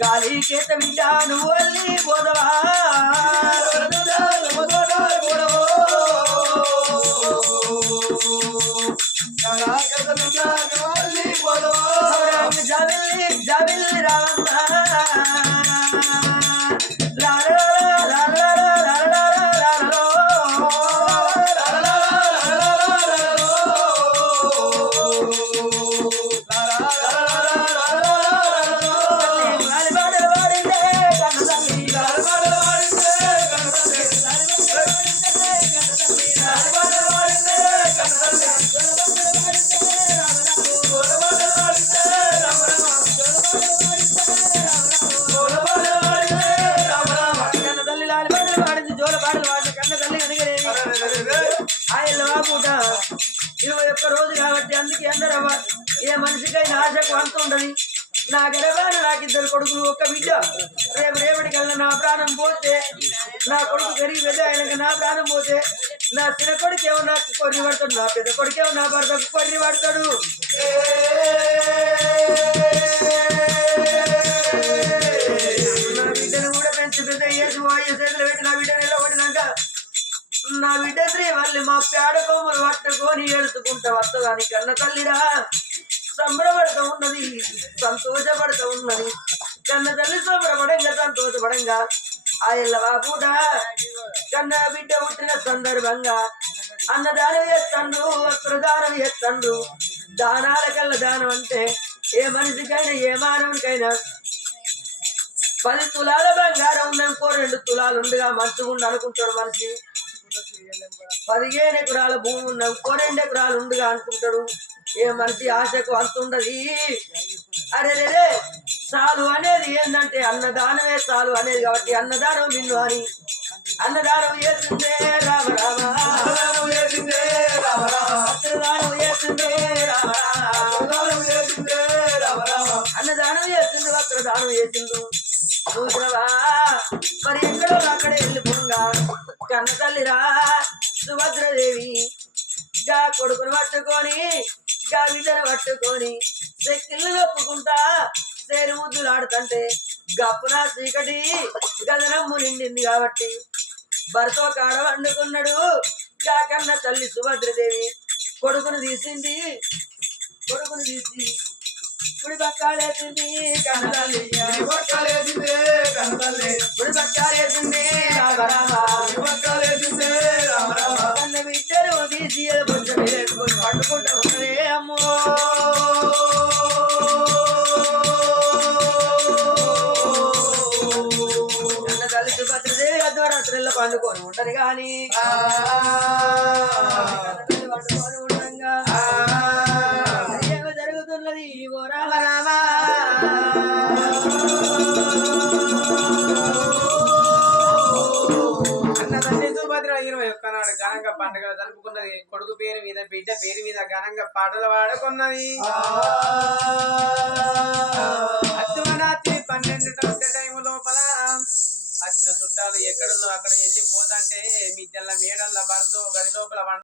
గాలి చేత విటాను వల్లి పోదవా జాబిల్లి రావన్నా పూట 21 రోజు కాబట్టి అందుకే అందరూ ఏ మనిషికైనా ఆశకు అంత ఉండదు. నా గర్భాన నాకిద్దరు కొడుకులు ఒక్క బిడ్డ రేపటికల్లా నా ప్రాణం పోతే నా కొడుకు పెరిగి పెద్ద ఆయనకి నా ప్రాణం పోతే నా చిన్న కొడుకేమో నాకు కొర్రి పడతాడు, నా పెద్ద కొడుకేమో నా భర్తకు కొర్రి పడతాడు. నా బిడ్డను కూడా పెంచి పెద్ద చేసి చేతులు పెట్టి నా బిడ్డను నిలబడినాక నా బిడ్డ శ్రీ వాళ్ళు మా పేడ కొమ్మలు పట్టుకొని ఏడుచుకుంటా వస్తుందని కన్న తల్లిరా సంబరపడుతూ ఉన్నది, సంతోషపడుతూ ఉన్నది. కన్న తల్లి సంబరపడంగా సంతోషపడంగా ఆ పూట కన్న బిడ్డ పుట్టిన సందర్భంగా అన్నదానం చేస్తాడు, వస్త్రదానం చేస్తాడు. దానాల కల్లా దానం అంటే ఏ మనిషికైనా ఏ మానవునికైనా 10 తులాల బంగారం ఉందనుకో 2 తులాలు ఉండగా మంచిగా అనుకుంటాడు మనిషి. 15 ఎకరాల భూమి ఉన్నాకో 2 ఎకరాలు ఉండగా అనుకుంటాడు. ఏ మనిషి ఆశకు అంతుండది. అరే రే చాలు అనేది ఏంటంటే అన్నదానమే చాలు అనేది కాబట్టి అన్నదానం నిన్ను అని అన్నదానం చేసిందే రామ రామ, అన్నదానం చేసిందే రామ రామ, అన్నదానం చేసింది వస్త్రదానం చేసిండు. చూసినవా మరి ఎక్కడో అక్కడే వెళ్ళిపోగా కన్న తల్లిరా సుభద్రదేవి గా కొడుకును పట్టుకొని గా బిడ్డను పట్టుకొని చెక్కిళ్ళు నొప్పుకుంటా సేరు ముద్దులు ఆడుతుంటే గప్పున చీకటి గదనమ్ము నిండింది కాబట్టి భర్త కాడ వండుకున్నాడు. గా కన్న తల్లి సుభద్రదేవి కొడుకును తీసింది, కొడుకును తీసి గుడి పక్కాలేసింది కన్న తల్లి, గుడి పక్కాలేసింది కన్న తల్లి, గుడి పక్కాలేసింది రామరామ, గుడి పక్కాలేసింది రామరామ. కన్న బిడ్డను తీసి కొంచెం వేసుకొని పట్టుకుంటూ ఉన్నదే అమ్మో. కన్న తల్లి సుభద్రదేవి అర్ధరాత్రుల్లో పండుకొని ఉంటది కానీ పండుకొని ఉండగా ఏమో జరుగుతున్నది ఓ రామ రామ. సుభద్ర 21 నాడు ఘనంగా పండుగలు జరుపుకున్నది. కొడుకు పేరు మీద బిడ్డ పేరు మీద ఘనంగా పాటలు పాడుకున్నది. అర్ధరాత్రి 12 టైం లోపల వచ్చిన చుట్టాలు ఎక్కడున్నా అక్కడ వెళ్ళిపోతుంటే మిద్దెల్ల మేడల్ల భర్త గది లోపల